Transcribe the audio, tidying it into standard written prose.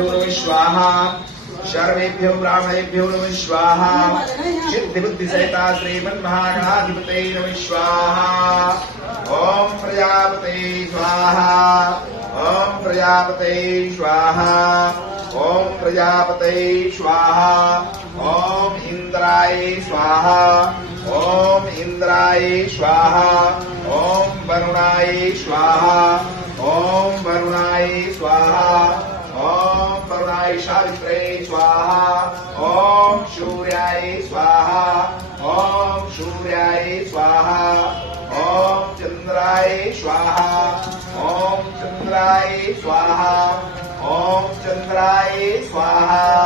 स्वाहा सर्वेभ्यो ब्राह्मणेभ्यो नमः स्वाहा सिद्धिबुद्धि सहिता श्रीमन्महागणाधिपतये नमः स्वाहा ओम प्रजापते स्वाहा ओम प्रजापते स्वाहा ओम प्रजापते स्वाहा ओम इंद्राय स्वाहा ओम इंद्राय स्वाहा ओम वरुणाय स्वाहा ओम वरुणाय स्वाहा ओम वरुणाय सावित्रे स्वाहा ओम सूर्याय स्वाहा ओम सूर्याय स्वाहा ओम चंद्राय स्वाहा ओम चंद्राय स्वाहा ओम चंद्राय स्वाहा